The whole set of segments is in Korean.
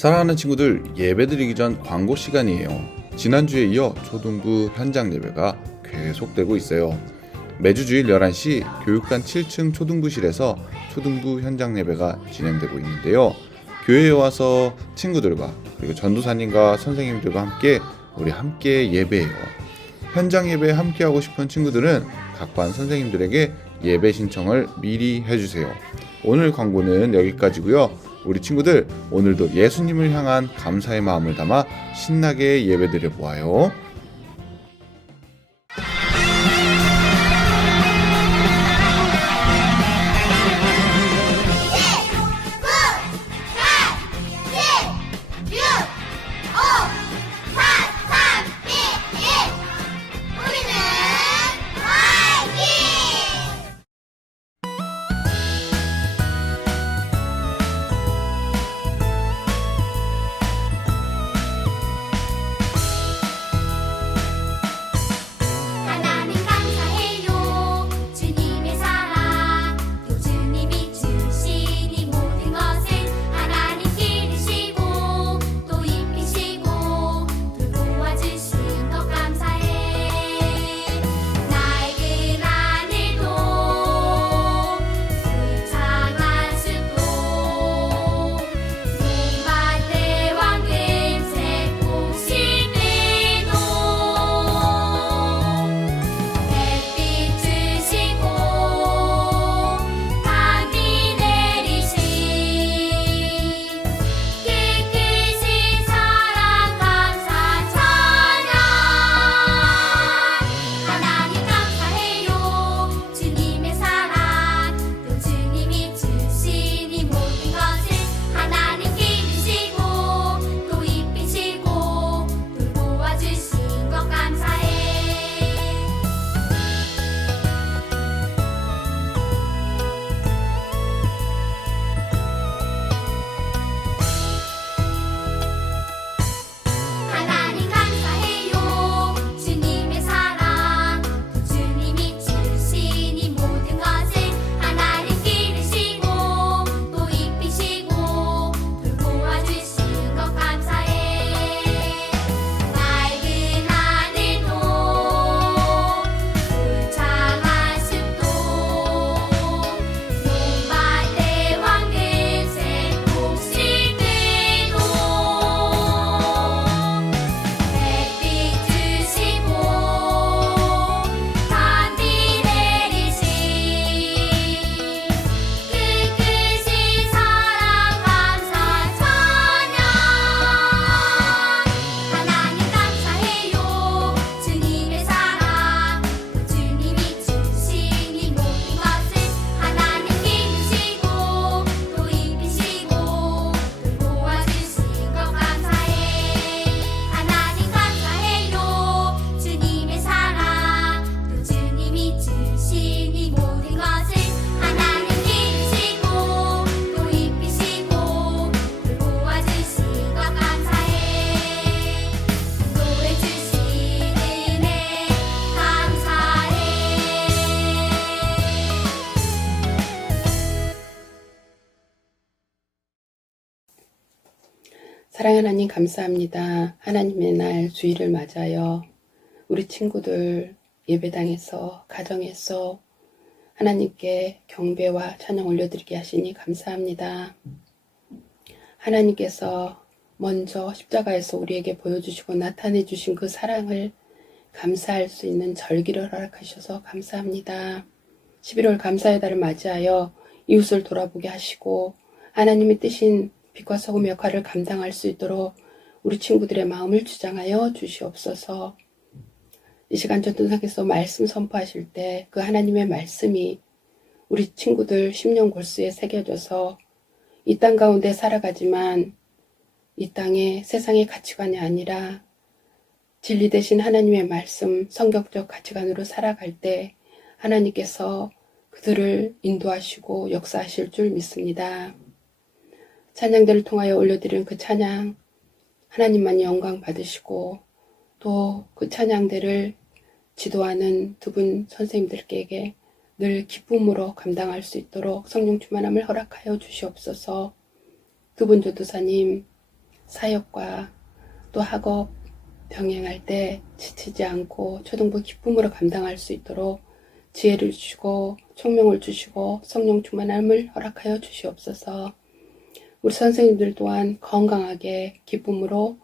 사랑하는 친구들, 예배드리기 전 광고 시간이에요. 지난주에 이어 초등부 현장 예배가 계속되고 있어요. 매주 주일 11시 교육단 7층 초등부실에서 초등부 현장 예배가 진행되고 있는데요. 교회에 와서 친구들과 그리고 전도사님과 선생님들과 함께 예배해요. 현장 예배에 함께하고 싶은 친구들은 각 반 선생님들에게 예배 신청을 미리 해주세요. 오늘 광고는 여기까지고요. 우리 친구들, 오늘도 예수님을 향한 감사의 마음을 담아 신나게 예배드려 보아요. 사랑하는 하나님 감사합니다. 하나님의 날 주일을 맞아요. 우리 친구들 예배당에서 가정에서 하나님께 경배와 찬양 올려드리게 하시니 감사합니다. 하나님께서 먼저 십자가에서 우리에게 보여주시고 나타내 주신 그 사랑을 감사할 수 있는 절기를 허락하셔서 감사합니다. 11월 감사의 달을 맞이하여 이웃을 돌아보게 하시고 하나님의 뜻인 빛과 소금 역할을 감당할 수 있도록 우리 친구들의 마음을 주장하여 주시옵소서. 이 시간 전도상에서 말씀 선포하실 때 그 하나님의 말씀이 우리 친구들 심령 골수에 새겨져서 이 땅 가운데 살아가지만 이 땅의 세상의 가치관이 아니라 진리 대신 하나님의 말씀, 성경적 가치관으로 살아갈 때 하나님께서 그들을 인도하시고 역사하실 줄 믿습니다. 찬양들을 통하여 올려드리는 그 찬양 하나님만이 영광 받으시고 또 그 찬양들을 지도하는 두 분 선생님들께 늘 기쁨으로 감당할 수 있도록 성령 충만함을 허락하여 주시옵소서. 두 분 조도사님 사역과 또 학업 병행할 때 지치지 않고 초등부 기쁨으로 감당할 수 있도록 지혜를 주시고 총명을 주시고 성령 충만함을 허락하여 주시옵소서. 우리 선생님들 또한 건강하게 기쁨으로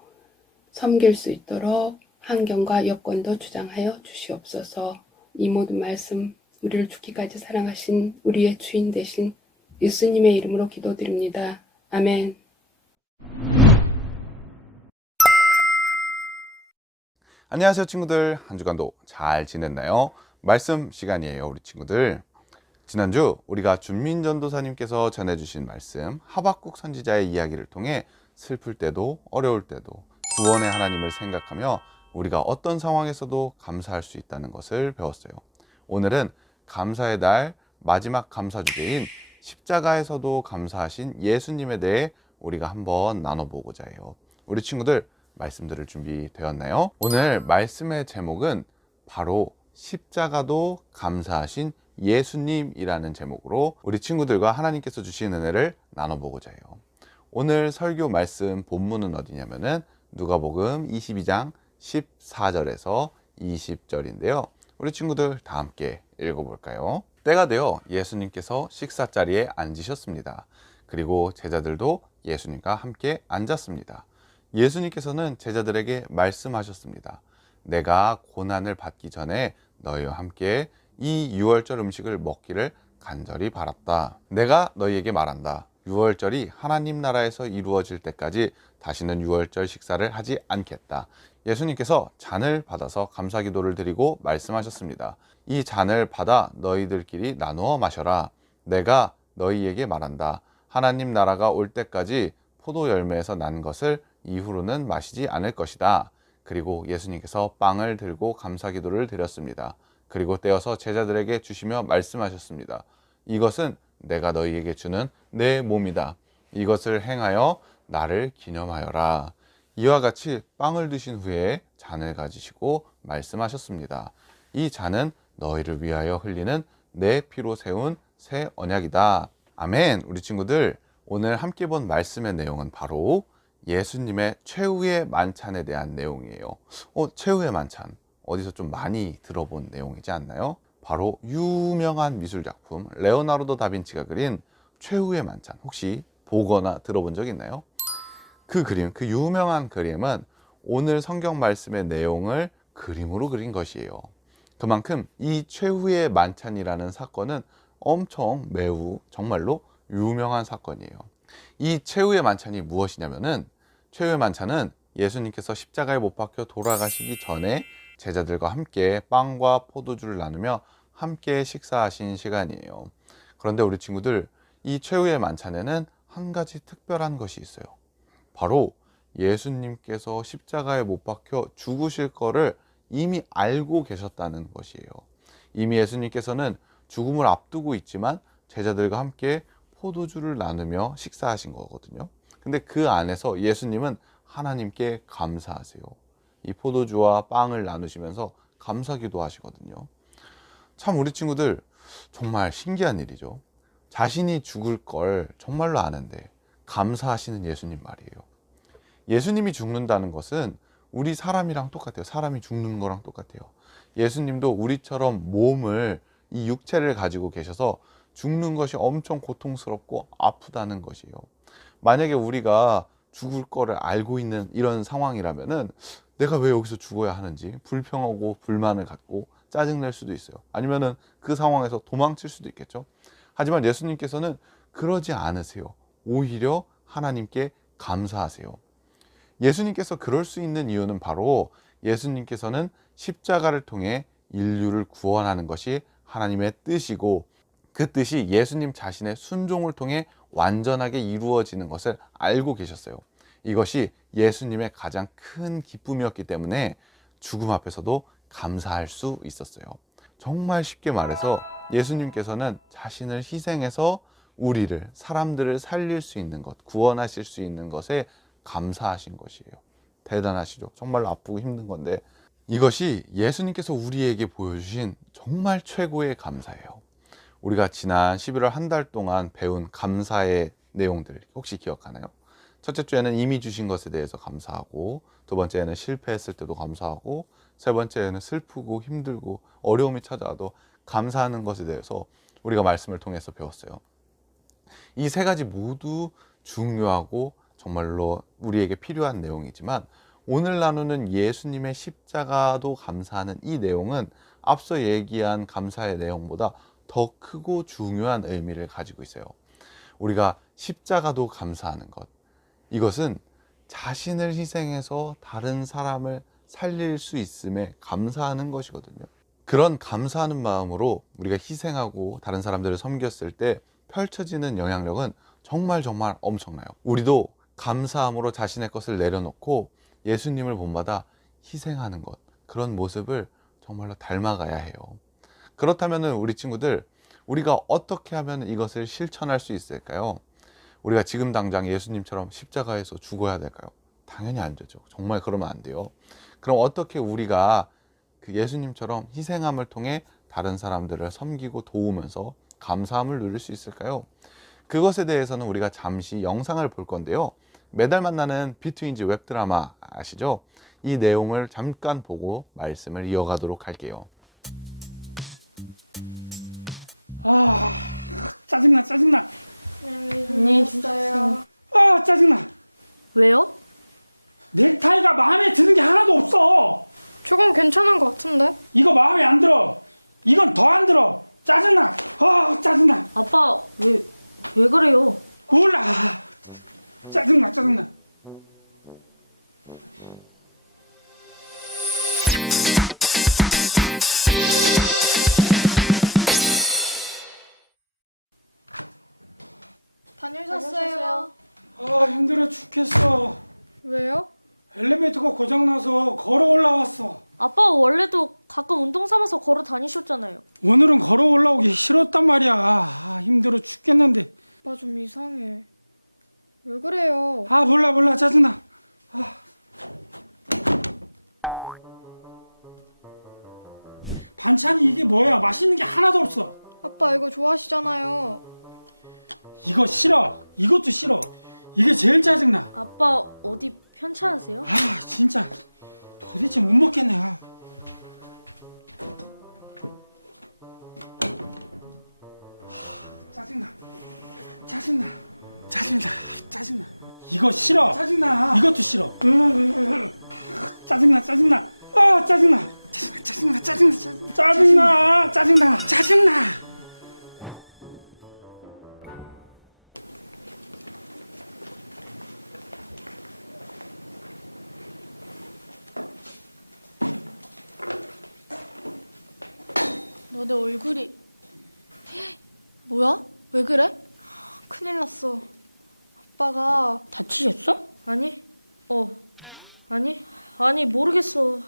섬길 수 있도록 환경과 여건도 주장하여 주시옵소서. 이 모든 말씀 우리를 죽기까지 사랑하신 우리의 주인 되신 예수님의 이름으로 기도드립니다. 아멘. 안녕하세요 친구들, 한 주간도 잘 지냈나요? 말씀 시간이에요 우리 친구들. 지난주 우리가 준민전도사님께서 전해주신 말씀 하박국 선지자의 이야기를 통해 슬플 때도 어려울 때도 구원의 하나님을 생각하며 우리가 어떤 상황에서도 감사할 수 있다는 것을 배웠어요. 오늘은 감사의 날 마지막 감사 주제인 십자가에서도 감사하신 예수님에 대해 우리가 한번 나눠보고자 해요. 우리 친구들 말씀 들을 준비 되었나요? 오늘 말씀의 제목은 바로 십자가도 감사하신 예수님이라는 제목으로 우리 친구들과 하나님께서 주신 은혜를 나눠보고자 해요. 오늘 설교 말씀 본문은 어디냐면은 누가복음 22장 14절에서 20절인데요. 우리 친구들 다 함께 읽어볼까요? 때가 되어 예수님께서 식사 자리에 앉으셨습니다. 그리고 제자들도 예수님과 함께 앉았습니다. 예수님께서는 제자들에게 말씀하셨습니다. 내가 고난을 받기 전에 너희와 함께 이 유월절 음식을 먹기를 간절히 바랐다. 내가 너희에게 말한다. 유월절이 하나님 나라에서 이루어질 때까지 다시는 유월절 식사를 하지 않겠다. 예수님께서 잔을 받아서 감사 기도를 드리고 말씀하셨습니다. 이 잔을 받아 너희들끼리 나누어 마셔라. 내가 너희에게 말한다. 하나님 나라가 올 때까지 포도 열매에서 난 것을 이후로는 마시지 않을 것이다. 그리고 예수님께서 빵을 들고 감사 기도를 드렸습니다. 그리고 떼어서 제자들에게 주시며 말씀하셨습니다. 이것은 내가 너희에게 주는 내 몸이다. 이것을 행하여 나를 기념하여라. 이와 같이 빵을 드신 후에 잔을 가지시고 말씀하셨습니다. 이 잔은 너희를 위하여 흘리는 내 피로 세운 새 언약이다. 아멘. 우리 친구들 오늘 함께 본 말씀의 내용은 바로 예수님의 최후의 만찬에 대한 내용이에요. 최후의 만찬 어디서 좀 많이 들어본 내용이지 않나요? 바로 유명한 미술작품 레오나르도 다빈치가 그린 최후의 만찬 혹시 보거나 들어본 적 있나요? 그 그림, 그 유명한 그림은 오늘 성경 말씀의 내용을 그림으로 그린 것이에요. 그만큼 이 최후의 만찬이라는 사건은 엄청 매우 정말로 유명한 사건이에요. 이 최후의 만찬이 무엇이냐면은 최후의 만찬은 예수님께서 십자가에 못 박혀 돌아가시기 전에 제자들과 함께 빵과 포도주를 나누며 함께 식사하신 시간이에요. 그런데 우리 친구들 이 최후의 만찬에는 한 가지 특별한 것이 있어요. 바로 예수님께서 십자가에 못 박혀 죽으실 거를 이미 알고 계셨다는 것이에요. 이미 예수님께서는 죽음을 앞두고 있지만 제자들과 함께 포도주를 나누며 식사하신 거거든요. 근데 그 안에서 예수님은 하나님께 감사하세요. 이 포도주와 빵을 나누시면서 감사기도 하시거든요. 참 우리 친구들 정말 신기한 일이죠. 자신이 죽을 걸 정말로 아는데 감사하시는 예수님 말이에요. 예수님이 죽는다는 것은 우리 사람이랑 똑같아요. 사람이 죽는 거랑 똑같아요. 예수님도 우리처럼 몸을 이 육체를 가지고 계셔서 죽는 것이 엄청 고통스럽고 아프다는 것이에요. 만약에 우리가 죽을 거를 알고 있는 이런 상황이라면은 내가 왜 여기서 죽어야 하는지 불평하고 불만을 갖고 짜증낼 수도 있어요. 아니면은 그 상황에서 도망칠 수도 있겠죠. 하지만 예수님께서는 그러지 않으세요. 오히려 하나님께 감사하세요. 예수님께서 그럴 수 있는 이유는 바로 예수님께서는 십자가를 통해 인류를 구원하는 것이 하나님의 뜻이고 그 뜻이 예수님 자신의 순종을 통해 완전하게 이루어지는 것을 알고 계셨어요. 이것이 예수님의 가장 큰 기쁨이었기 때문에 죽음 앞에서도 감사할 수 있었어요. 정말 쉽게 말해서 예수님께서는 자신을 희생해서 우리를, 사람들을 살릴 수 있는 것, 구원하실 수 있는 것에 감사하신 것이에요. 대단하시죠? 정말 아프고 힘든 건데 이것이 예수님께서 우리에게 보여주신 정말 최고의 감사예요. 우리가 지난 11월 한 달 동안 배운 감사의 내용들 혹시 기억하나요? 첫째 주에는 이미 주신 것에 대해서 감사하고, 두 번째에는 실패했을 때도 감사하고, 세 번째에는 슬프고 힘들고 어려움이 찾아와도 감사하는 것에 대해서 우리가 말씀을 통해서 배웠어요. 이 세 가지 모두 중요하고 정말로 우리에게 필요한 내용이지만, 오늘 나누는 예수님의 십자가도 감사하는 이 내용은 앞서 얘기한 감사의 내용보다 더 크고 중요한 의미를 가지고 있어요. 우리가 십자가도 감사하는 것, 이것은 자신을 희생해서 다른 사람을 살릴 수 있음에 감사하는 것이거든요. 그런 감사하는 마음으로 우리가 희생하고 다른 사람들을 섬겼을 때 펼쳐지는 영향력은 정말 엄청나요. 우리도 감사함으로 자신의 것을 내려놓고 예수님을 본받아 희생하는 것, 그런 모습을 정말로 닮아가야 해요. 그렇다면 우리 친구들, 우리가 어떻게 하면 이것을 실천할 수 있을까요? 우리가 지금 당장 예수님처럼 십자가에서 죽어야 될까요? 당연히 안 되죠. 정말 그러면 안 돼요. 그럼 어떻게 우리가 그 예수님처럼 희생함을 통해 다른 사람들을 섬기고 도우면서 감사함을 누릴 수 있을까요? 그것에 대해서는 우리가 잠시 영상을 볼 건데요. 매달 만나는 비트윈즈 웹드라마 아시죠? 이 내용을 잠깐 보고 말씀을 이어가도록 할게요. 아, 짜증나. 안녕히 계세요. 아, 짜증나. 왜요? 넥타이가 마음에 드는 게 하나도 없어. 조금 괜찮은 것 같은데? 이거 마음에 안 들어. 이건 더 안 들어. 짜증나. 아, 짜증나. 아빠, 왜 그래요? 몰라. 짜증나. 다녀오셨어요. 아, 힘들어 죽겠어. 왜요? 엘리베이터가 고장나서 걸어 올라왔어. 아빠 원래도 가끔 운동 삼아서 걸어 다니셨잖아요. 오늘은 걸어 올라오기 싫었단 말이야. 아, 힘들어 죽겠는데. 아빠 좀 이상해. 왜 그래요? 아, 몰라. 짜증나. 반찬이 이게 뭐야? 맛있는 게 하나도 없어. 아빠 이거 좋아하시잖아요. 이거 싫어. 이것도 싫어. 이게 제일 짜증나. 아빠 어디 편찮으세요? 아, 진짜 도대체 못 먹겠네. 아. 짜증나. 이거 싫어. 짜증나. 이것도 싫어. 짜증나. 아, 짜증나. 너네 얼굴이 뭐야? 왜 그래? 큰일 났어. 아빠가 다치셨어? 아니 모르겠어.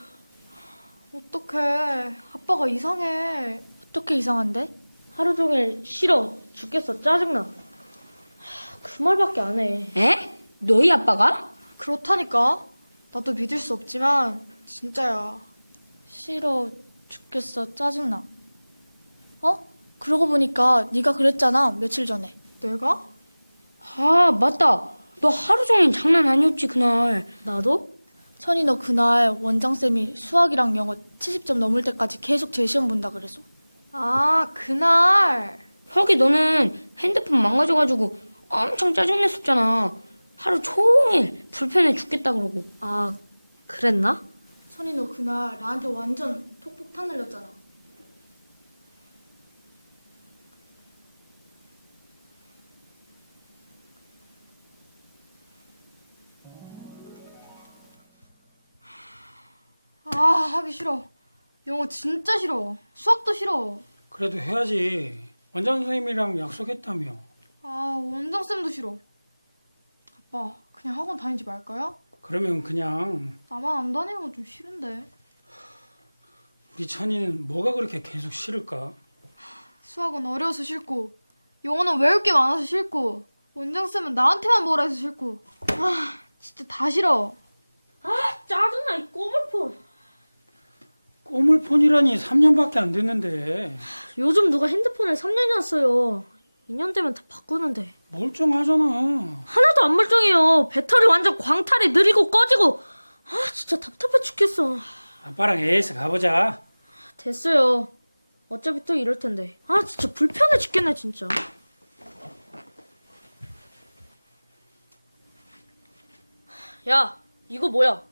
어떡해. 아빠가 이상해. 어떻게 이상한데? 하루 종일 싫어 죽겠어 짜증나. 그 말밖에 안 해. 에? 너희 아빠가? 그렇다니까. 나도 믿을 수 없지만 진짜야. 싫어 죽겠어 짜증나. 그러고 보니까 네가 그랬잖아 며칠 전에. 내가? 아, 맞다. 너 하루 종일 장난 아니었지, 그날. 나도? 천이 너 그날 원장쌤이 수학이랑 영어 70점 넘을 때까지 계속 제 시험 본다 그래서. 아 그날. 혁이 너는 핸드폰 망가져가지고 엄청 짜증냈었잖아. 하루 종일 불편해 죽겠다 그러고. 아 그랬나? 천이 너 그날 나한테 완전 톡폭탄 날렸잖아. 아 하기 싫어. 영어 진짜 싫어. 수학도 싫어. 그래도 해야지. 원장 선생님이랑 약속했다며. 아 원장쌤도 싫어. 아빠 그냥 학원 다니지 말까요? 그러면 그냥 나만 안 다니는 건 좀 싫은데. 우리 천이는 뭐가 그렇게 계속 싫을까? 수학은 어려워서 싫고 영어는 외울 게 많아서 싫고 원장쌤은 나한테만 뭐라 해서 싫고. 아 진짜 다 싫어. 짜증나, 이 꼬물폰. 꼬물폰이라니 3년밖에 안 됐는데. 요즘 누가 핸드폰을 3년이나 써요. 2년 되면 다 바꾸는데. 멀쩡하잖아. 하나도 안 멀쩡해요. 배터리 완전 광탈이 느리고 꺼지고. 아, 진짜 답답해 죽겠어. 아빠랑 AS 가보자. 됐어요. 어차피 또 이럴 텐데. 아, 진짜 불편해 죽겠네, 진짜. 야, 이거 뭐야?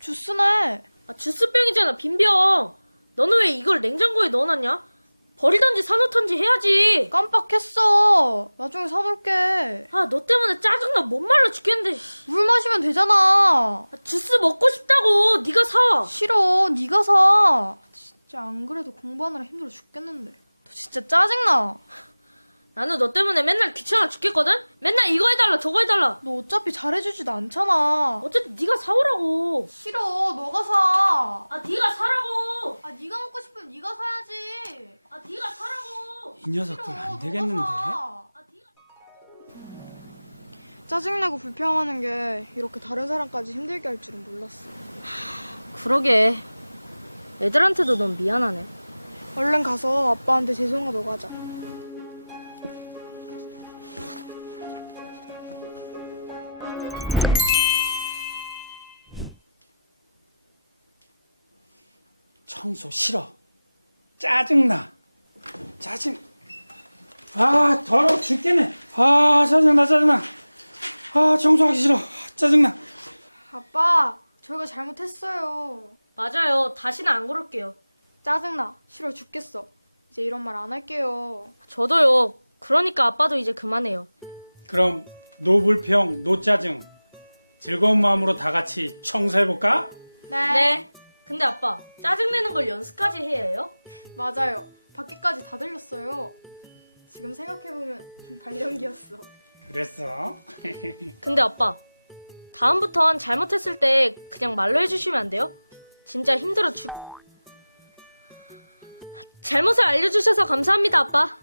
주스네. 아, 주스병이잖아, 빈병. 너는 왜 이걸 냉장고에 넣어놨냐? 버리던지 사놓던지 해야지. 깜빡했어. 나중에 사놓을게. 아, 너 때문에 짜증나 못 말라 죽겠는데. 물 마시면 되잖아. 아, 주스 먹고 싶다고. 네가 사. 싫어. 네가 사. 진짜 안 그래도 공부하느라 힘들어 죽겠는데. 너 진짜 짜증나. 나는 너 때문에 맨날 귀찮아 죽겠거든? 맨날 이거 해달라 저거 해달라. 너 어차피 잘해주지도 않잖아. 어쨌든 네가 사오라고. 싫어. 너가 사. 아, 네가 사라고. 아, 네가 먹고 싶으면 네가 사야지. 아, 네가 사라고. 이 녀석들 안 되겠는데. 아, 네가... 짜증내고 불평하는 게 이렇게 다른 사람까지 힘들게 할 줄은 몰랐어. 그러게. 애들한테도 넌 미안하네. 얼른 가서 아빠한테 죄송하다고 하자. 청소 싫어. 짜증나. 아, 더러워 죽겠네. 아, 짜증나. 아, 청소하기 싫어. 짜증나. 아빠, 저희가 잘못했어요. 맞아요. 다시는 안 그럴게요. 짜증나. 싫어 죽겠어. 이제 이런 말 안 할게요. 저도요. 그러니까 아빠도 이제 그만해요. 그럼 노 불평, 노 짜증. 즐거운 마음으로 다 같이 청소해볼까? 네. 근데 아빠, 짜증내는 걸 연습까지 해야 해요? 맞아요. 밖에까지 다 들렸어요. 지금 생각해보면 좀 발연기였어. 그랬어. 근데 아빠, 다음부턴 잘못했을 때 그냥 말로 해주시면 안 돼요? 진짜 힘들어 잘못을 알려주셔서 감사합니다, 아빠.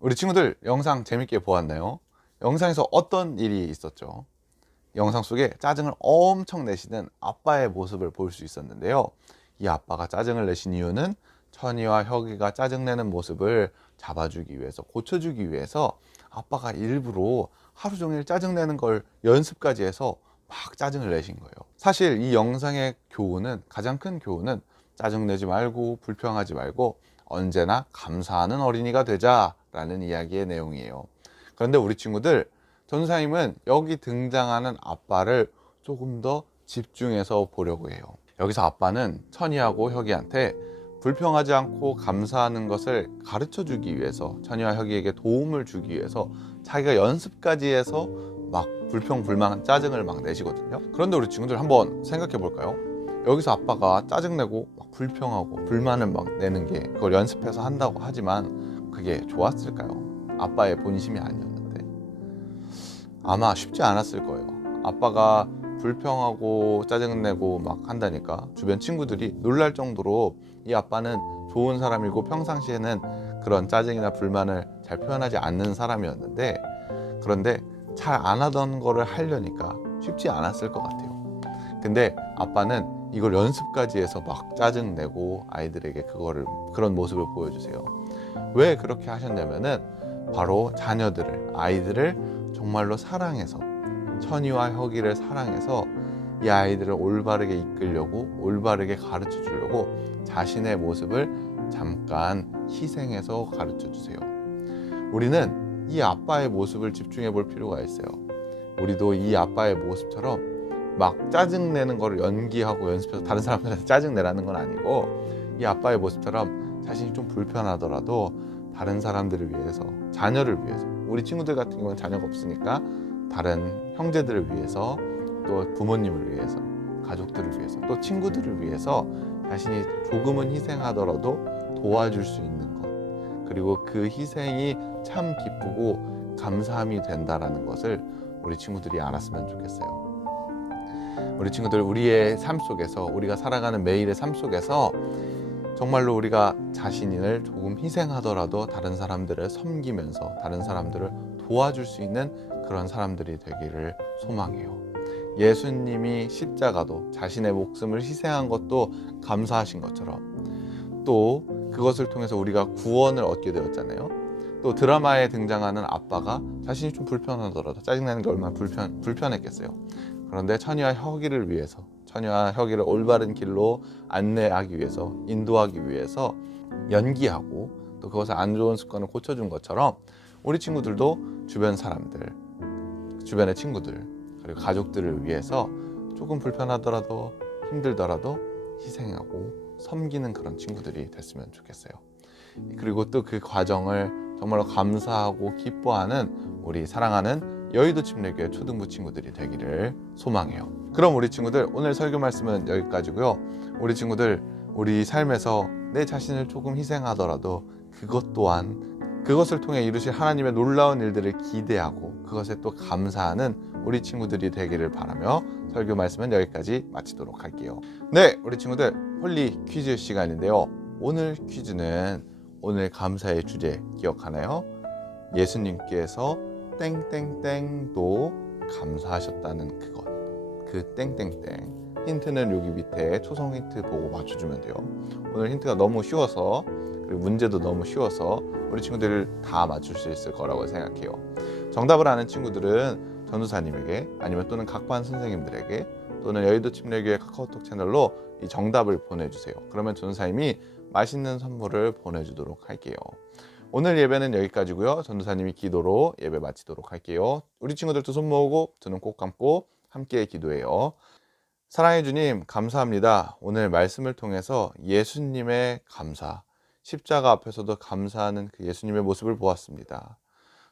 우리 친구들 영상 재밌게 보았나요? 영상에서 어떤 일이 있었죠? 영상 속에 짜증을 엄청 내시는 아빠의 모습을 볼 수 있었는데요. 이 아빠가 짜증을 내신 이유는 천이와 혁이가 짜증내는 모습을 잡아주기 위해서, 고쳐주기 위해서 아빠가 일부러 하루 종일 짜증내는 걸 연습까지 해서 막 짜증을 내신 거예요. 사실 이 영상의 교훈은, 가장 큰 교훈은 짜증내지 말고 불평하지 말고 언제나 감사하는 어린이가 되자라는 이야기의 내용이에요. 그런데 우리 친구들, 전사님은 여기 등장하는 아빠를 조금 더 집중해서 보려고 해요. 여기서 아빠는 천이하고 혁이한테 불평하지 않고 감사하는 것을 가르쳐 주기 위해서, 천이와 혁이에게 도움을 주기 위해서 자기가 연습까지 해서 막 불평불만 짜증을 막 내시거든요. 그런데 우리 친구들 한번 생각해 볼까요? 여기서 아빠가 짜증내고 막 불평하고 불만을 막 내는 게, 그걸 연습해서 한다고 하지만 그게 좋았을까요? 아빠의 본심이 아니었는데 아마 쉽지 않았을 거예요. 아빠가 불평하고 짜증내고 막 한다니까 주변 친구들이 놀랄 정도로 이 아빠는 좋은 사람이고 평상시에는 그런 짜증이나 불만을 잘 표현하지 않는 사람이었는데, 그런데 잘 안 하던 거를 하려니까 쉽지 않았을 것 같아요. 근데 아빠는 이걸 연습까지 해서 막 짜증내고 아이들에게 그런 모습을 보여주세요. 왜 그렇게 하셨냐면은 바로 자녀들을, 아이들을 정말로 사랑해서, 천이와 혁이를 사랑해서 이 아이들을 올바르게 이끌려고, 올바르게 가르쳐 주려고 자신의 모습을 잠깐 희생해서 가르쳐 주세요. 우리는 이 아빠의 모습을 집중해 볼 필요가 있어요. 우리도 이 아빠의 모습처럼 막 짜증내는 거를 연기하고 연습해서 다른 사람들한테 짜증내라는 건 아니고, 이 아빠의 모습처럼 자신이 좀 불편하더라도 다른 사람들을 위해서, 자녀를 위해서, 우리 친구들 같은 경우는 자녀가 없으니까 다른 형제들을 위해서, 또 부모님을 위해서, 가족들을 위해서, 또 친구들을 위해서 자신이 조금은 희생하더라도 도와줄 수 있는 것, 그리고 그 희생이 참 기쁘고 감사함이 된다라는 것을 우리 친구들이 알았으면 좋겠어요. 우리 친구들, 우리의 삶 속에서, 우리가 살아가는 매일의 삶 속에서 정말로 우리가 자신을 조금 희생하더라도 다른 사람들을 섬기면서 다른 사람들을 도와줄 수 있는 그런 사람들이 되기를 소망해요. 예수님이 십자가도 자신의 목숨을 희생한 것도 감사하신 것처럼 또 그것을 통해서 우리가 구원을 얻게 되었잖아요. 또 드라마에 등장하는 아빠가 자신이 좀 불편하더라도 짜증나는 게 얼마나 불편했겠어요. 그런데 천이와 혁이를 위해서, 천이와 혁이를 올바른 길로 안내하기 위해서, 인도하기 위해서 연기하고 또 그것을 안 좋은 습관을 고쳐준 것처럼 우리 친구들도 주변 사람들, 주변의 친구들 그리고 가족들을 위해서 조금 불편하더라도 힘들더라도 희생하고 섬기는 그런 친구들이 됐으면 좋겠어요. 그리고 또 그 과정을 정말로 감사하고 기뻐하는 우리 사랑하는 여의도 침례교회 초등부 친구들이 되기를 소망해요. 그럼 우리 친구들, 오늘 설교 말씀은 여기까지고요. 우리 친구들, 우리 삶에서 내 자신을 조금 희생하더라도 그것 또한 그것을 통해 이루실 하나님의 놀라운 일들을 기대하고 그것에 또 감사하는 우리 친구들이 되기를 바라며 설교 말씀은 여기까지 마치도록 할게요. 네, 우리 친구들, 홀리 퀴즈 시간인데요. 오늘 퀴즈는 오늘 감사의 주제 기억하나요? 예수님께서 땡땡땡도 감사하셨다는 그것, 그 땡땡땡. 힌트는 여기 밑에 초성 힌트 보고 맞춰주면 돼요. 오늘 힌트가 너무 쉬워서 그리고 문제도 너무 쉬워서 우리 친구들 다 맞출 수 있을 거라고 생각해요. 정답을 아는 친구들은 전도사님에게 아니면 또는 각반 선생님들에게 또는 여의도 침례교회 카카오톡 채널로 이 정답을 보내주세요. 그러면 전도사님이 맛있는 선물을 보내주도록 할게요. 오늘 예배는 여기까지고요. 전도사님이 기도로 예배 마치도록 할게요. 우리 친구들 두 손 모으고 두 눈 꼭 감고 함께 기도해요. 사랑해 주님, 감사합니다. 오늘 말씀을 통해서 예수님의 감사, 십자가 앞에서도 감사하는 그 예수님의 모습을 보았습니다.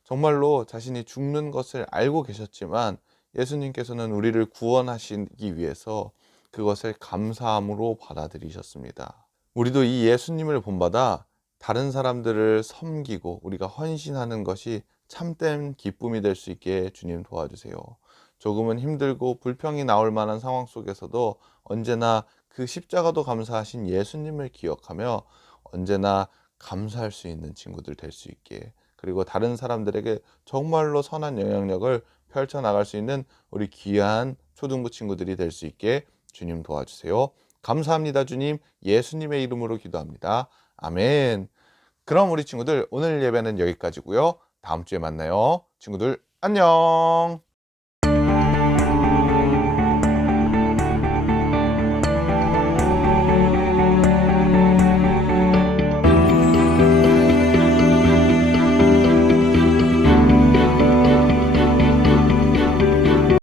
정말로 자신이 죽는 것을 알고 계셨지만 예수님께서는 우리를 구원하시기 위해서 그것을 감사함으로 받아들이셨습니다. 우리도 이 예수님을 본받아 다른 사람들을 섬기고 우리가 헌신하는 것이 참된 기쁨이 될 수 있게 주님 도와주세요. 조금은 힘들고 불평이 나올 만한 상황 속에서도 언제나 그 십자가도 감사하신 예수님을 기억하며 언제나 감사할 수 있는 친구들 될 수 있게, 그리고 다른 사람들에게 정말로 선한 영향력을 펼쳐나갈 수 있는 우리 귀한 초등부 친구들이 될 수 있게 주님 도와주세요. 감사합니다. 주님, 예수님의 이름으로 기도합니다. 아멘. 그럼 우리 친구들, 오늘 예배는 여기까지고요. 다음 주에 만나요. 친구들 안녕.